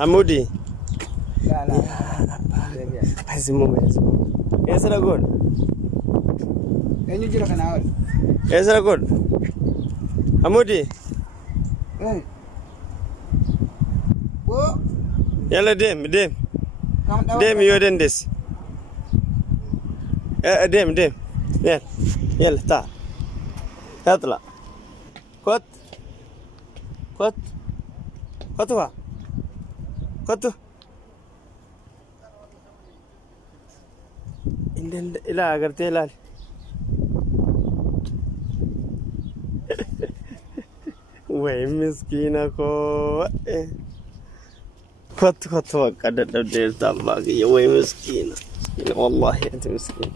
Amudi. لا لا اسمه ايش اقول اين يجي لك انا اول ايش اقول Amudi ايه و يلا ديم ديم يودن ديس ديم يلا تعال اطلع كوت لا قرتي لا وين مسكينة كوت وقعد الدبدير تباقي وين مسكينة والله أنت مسكين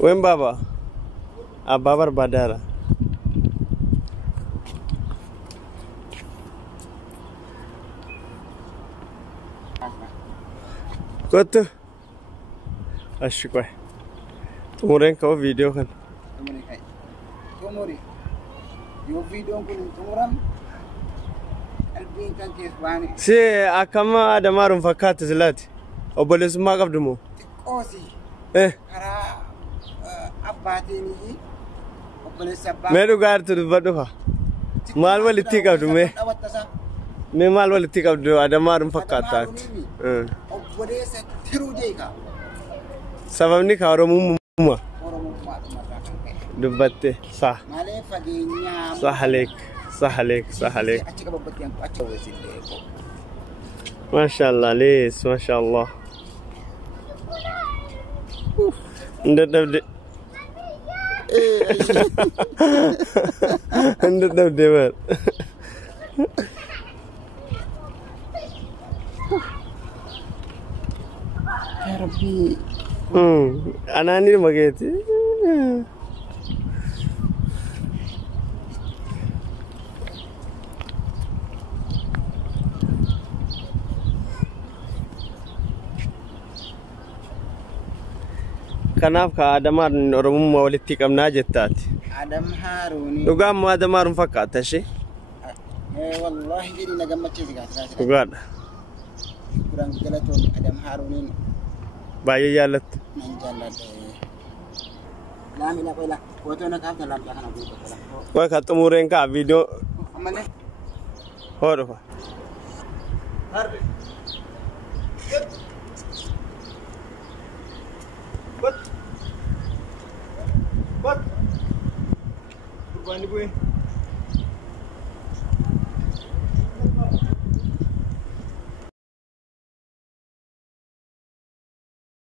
وين بابا؟ بابا بدارة كنت أشكوه تمرين كوا فيديو كان تمرين يو فيديو كن تمرم البين كان كيس باني سي أكما ada marum fakat zelati obole semua kap demo تقوسي كرا أباتيني obole sabba medu gar tu baduha mal wali tikap dume me mal wali tikap do ada marum fakat obole se tirujeka sabab ni karo mumma dubatte sah male fagenya صح عليك ما شاء الله ليس ما شاء الله ندب يا ربي أنا أني ما جيت kanaaf ka adamar oromummaa walitti qabnaa jettaati adam haruni dhugaammoo adamaarun fakkaata ishee wallahi jedhi na gammachiisi gaasa dhugaadha kuran galatoon adam haruniin baay'ee jaallatta nan jaalladhe laamina qola footoo na kaafta laamta kana guutuu qola ka xumureen ka viidiyoo amane hodhofa harbe What? Kurbani gue.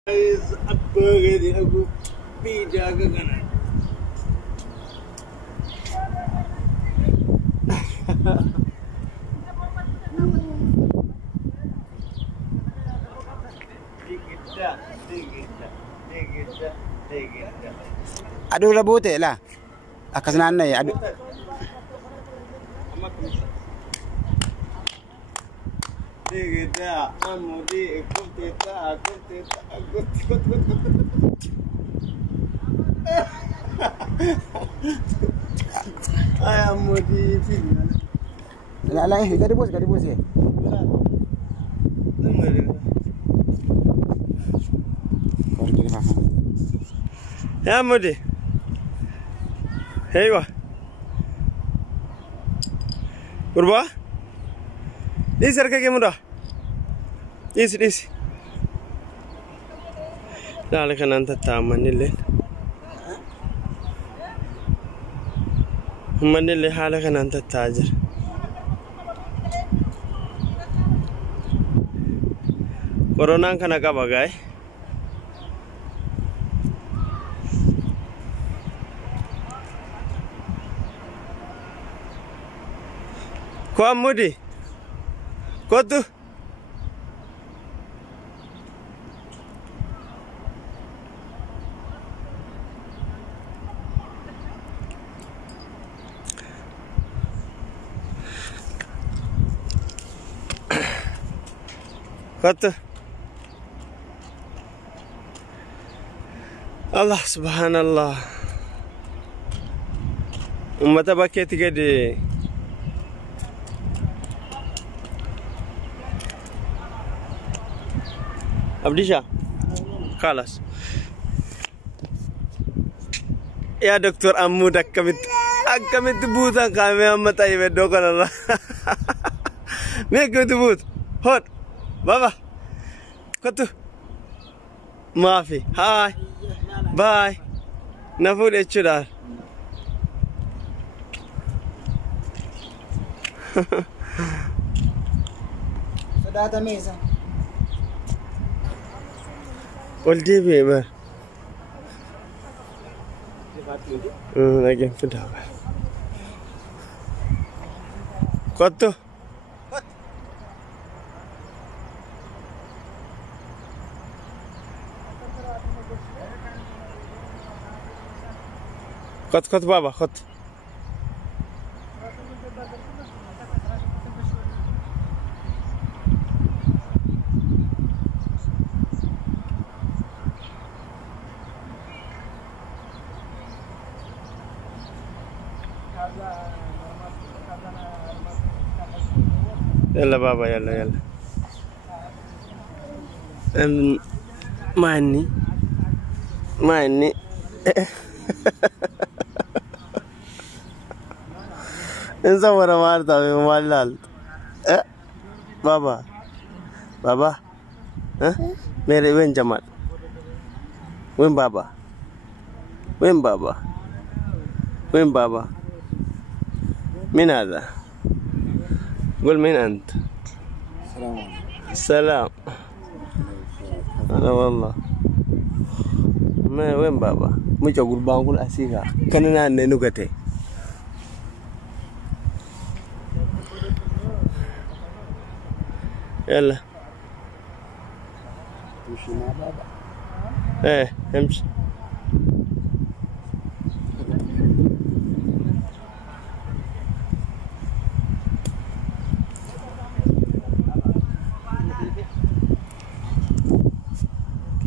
Guys, apa gini aku pindah ke kanan. Aduh rabute lah. Akas nana ya aduh. Digida, amudi, kutita. Ay amudi film. La gadi bos ya. Ya amudi. Heywa. Kurba? Isi harga kamu dah. Isi. Dah lekan nanti taman ni le. Mana le hal lekan nanti tajer. Corona kan agak bagai. Kau amudi, kau tu, kottu. Allah subhanallah. Ummata bakkeetti gadi. Abdisha. Khalas. Ya Doktor Ammud akkamit buutan kaame amma ta'ibe dokanarra. Me akkamit buut. Hot. Baba. Kottu. Maafi. Hi. Bye. Nafuud jechuudha. Sodaata meesa. Ol deebi'e bar. Lagi sudah. Kottu. Kot baba, kot. Yalla baba, yalla. Mani. Insa mara marta me malal. Baba. Mere wen Jamaal. Wen baba. Min hada? قول مين أنت؟ السلام. أنا والله. ما وين بابا؟ مش أقول بانقول أسيغا. كنا ننوكته. يلا. تمشي مع بابا. إيه امشي.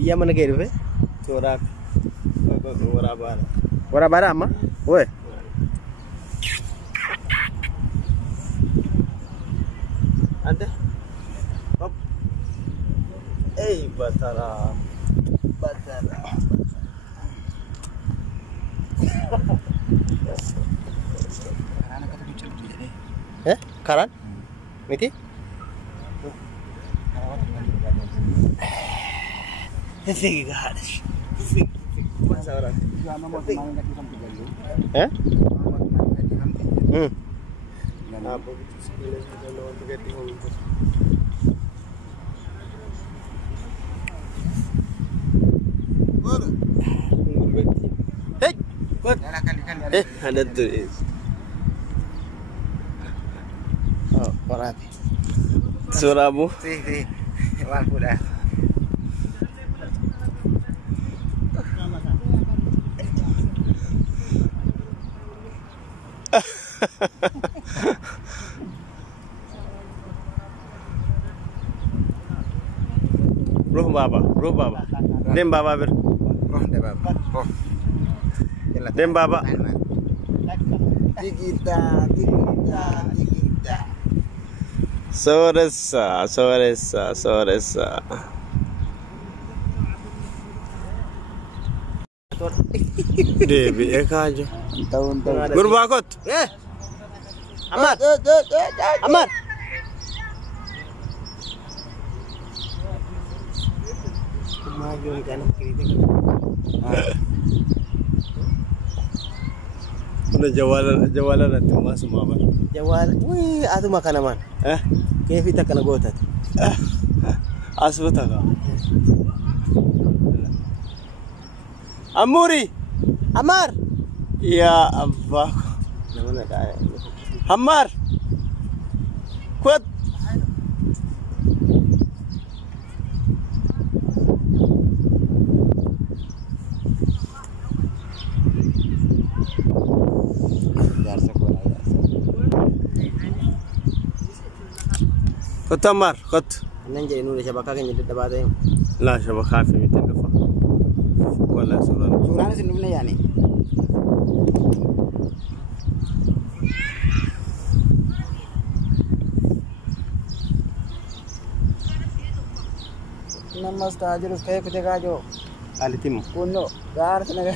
Iya mana kiri be? Warabara ama? Woi. Ada? Hop. Batara. Karan? Miti? Fig gadas. Fig. Masa orang. Apa itu sebelah dalam begitu hong. Hey, what? Ada tulis. Oh, Parabi. Surabu. Si. Wah, sudah. Ruh baba. Dem baba ber. Roh de baba. Roh. Dem baba. Digita. Soresa. Devi aja. Tahun. Berbakot. Ammaar. Maju kan kiri. Udah jawalan nanti masuk apa? Jawal. Wih, atu makan aman. Kayak kita kena gotat. Asbut agak. Amuri. Ammaar. Ya Allah. Namanya kayak. Ammaar. Kuat. Kot Ammaar, kot. ننجي نور شبكة كن جدد بعدين لا شبكة في ميتين دفع ولا سوران سنبنا يعني نمستعجل كيف تكاجو التيم كله تعرف نجا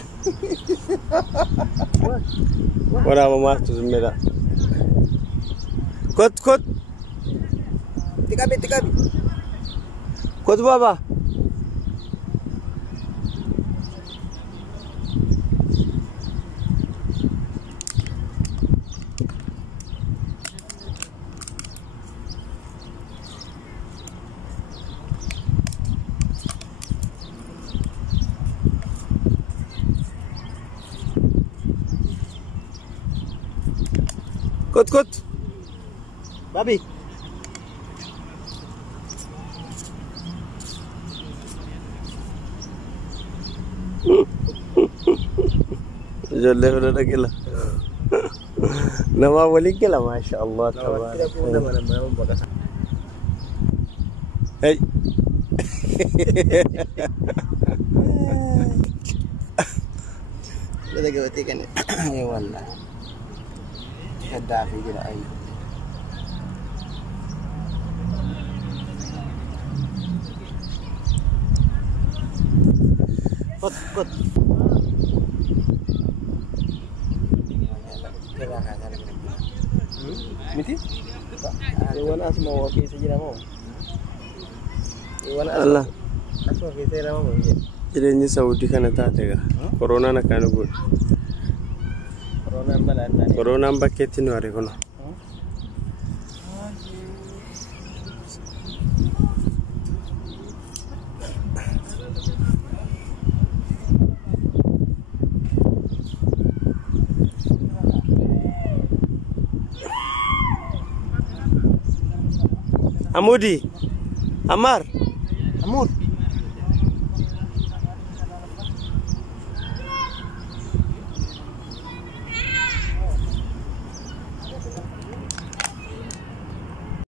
ولا ما تزملا كت تكابي كت بابا كت بابي جل ولا كلا نما ولي كلا ما شاء الله تبارك هاي لا تقولي كان اي والله هدا في كده اي كت متي وانا اسمع وفي سجل مو وانا الله اسمع في سجل مو jireenyi saudi kana taate ga corona na kan god corona bakkeetti nu are kono Amudi Ammaar Amur